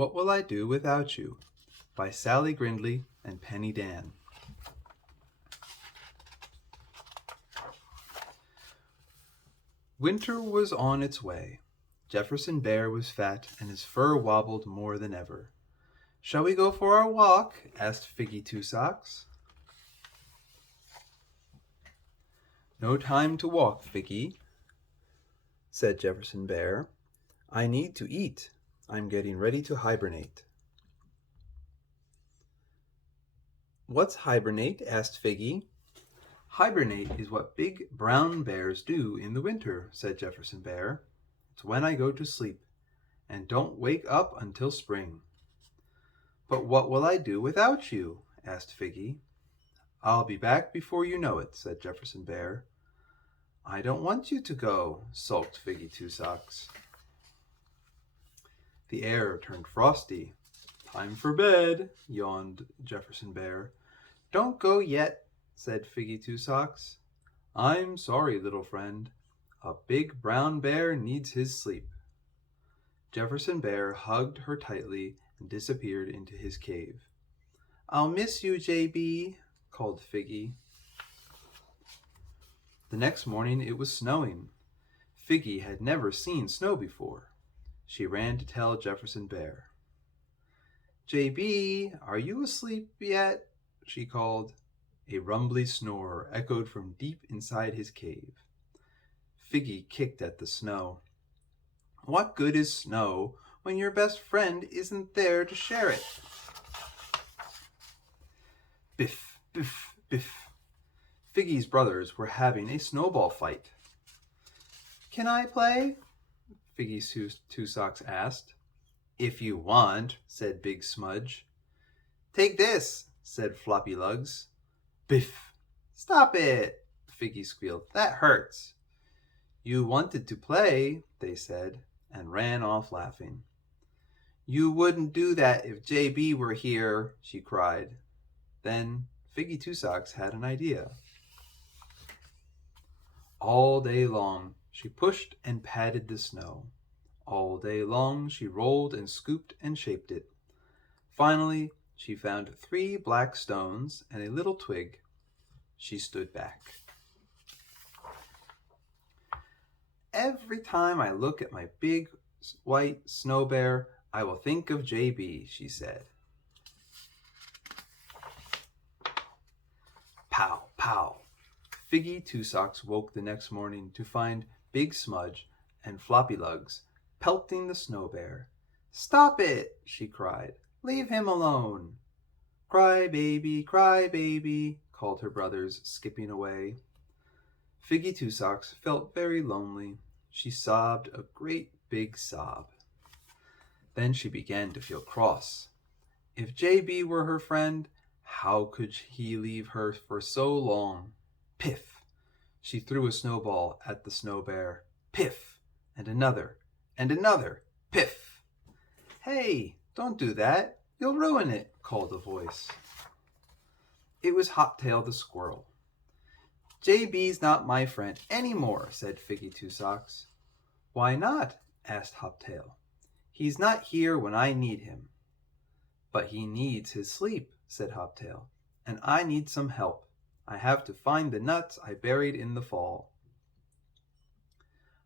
What Will I Do Without You? By Sally Grindley and Penny Dann. Winter was on its way. Jefferson Bear was fat and his fur wobbled more than ever. "Shall we go for our walk?" asked Figgy Two Socks. "No time to walk, Figgy," said Jefferson Bear. "I need to eat. I'm getting ready to hibernate." "What's hibernate?" asked Figgy. "Hibernate is what big brown bears do in the winter," said Jefferson Bear. "It's when I go to sleep and don't wake up until spring." "But what will I do without you?" asked Figgy. "I'll be back before you know it," said Jefferson Bear. "I don't want you to go," sulked Figgy Two Socks. The air turned frosty. "Time for bed," yawned Jefferson Bear. "Don't go yet," said Figgy Two Socks. "I'm sorry, little friend. A big brown bear needs his sleep." Jefferson Bear hugged her tightly and disappeared into his cave. "I'll miss you, JB," called Figgy. The next morning it was snowing. Figgy had never seen snow before. She ran to tell Jefferson Bear. "JB, are you asleep yet?" she called. A rumbly snore echoed from deep inside his cave. Figgy kicked at the snow. "What good is snow when your best friend isn't there to share it?" Biff, biff, biff. Figgy's brothers were having a snowball fight. "Can I play?" Figgy Two Socks asked. "If you want," said Big Smudge. "Take this," said Floppy Lugs. Biff! "Stop it!" Figgy squealed. "That hurts." "You wanted to play," they said, and ran off laughing. "You wouldn't do that if JB were here," she cried. Then Figgy Two Socks had an idea. All day long she pushed and patted the snow. All day long she rolled and scooped and shaped it. Finally she found 3 black stones and a little twig. She stood back. "Every time I look at my big white snow bear, I will think of JB," she said. Pow, pow. Figgy Two Socks woke the next morning to find Big Smudge and Floppy Lugs pelting the snow bear. "Stop it!" she cried. "Leave him alone." Cry baby," called her brothers, skipping away. Figgy Two Socks felt very lonely. She sobbed a great big sob. Then she began to feel cross. If JB were her friend, how could he leave her for so long? Piff! She threw a snowball at the snow bear. Piff! And another, and another. Piff! "Hey, don't do that. You'll ruin it," called a voice. It was Hoptail the squirrel. "JB's not my friend any more," said Figgy Two Socks. "Why not?" asked Hoptail. "He's not here when I need him." "But he needs his sleep," said Hoptail, "and I need some help. I have to find the nuts I buried in the fall."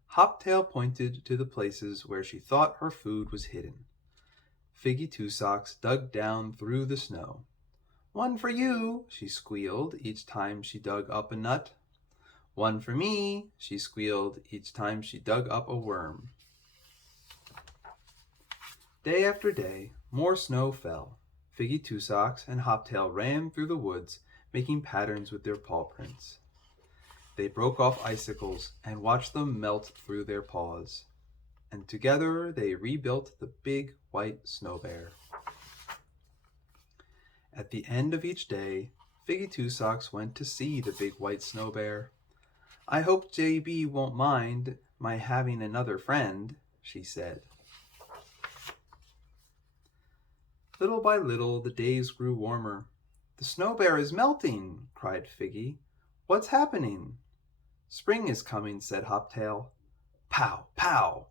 Hoptail pointed to the places where she thought her food was hidden. Figgy Two Socks dug down through the snow. "One for you," she squealed each time she dug up a nut. "One for me," she squealed each time she dug up a worm. Day after day, more snow fell. Figgy Two Socks and Hoptail ran through the woods, making patterns with their paw prints. They broke off icicles and watched them melt through their paws. And together they rebuilt the big white snow bear. At the end of each day, Figgy Two Socks went to see the big white snow bear. "I hope JB won't mind my having another friend," she said. Little by little the days grew warmer. "The snow bear is melting," cried Figgy. "What's happening?" "Spring is coming," said Hoptail. Pow, pow!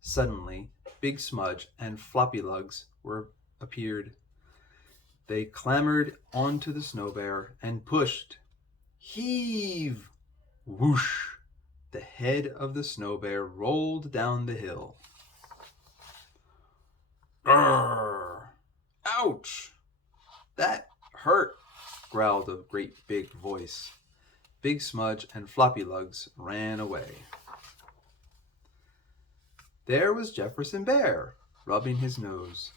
Suddenly, Big Smudge and Floppylugs appeared. They clambered onto the snow bear and pushed. Heave! Whoosh! The head of the snow bear rolled down the hill. Grrr! Ouch! That hurt, growled a great big voice. Big Smudge and Floppylugs ran away. There was Jefferson Bear, rubbing his nose.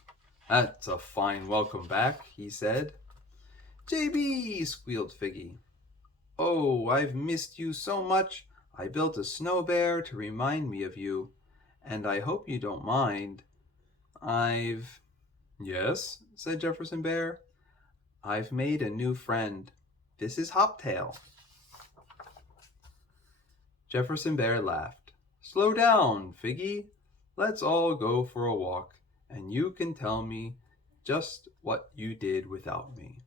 That's a fine welcome back, he said. JB, squealed Figgy. Oh, I've missed you so much. I built a snow bear to remind me of you, and I hope you don't mind. Yes, said Jefferson Bear. I've made a new friend. This is Hoptail. Jefferson Bear laughed. Slow down, Figgy. Let's all go for a walk, and you can tell me just what you did without me.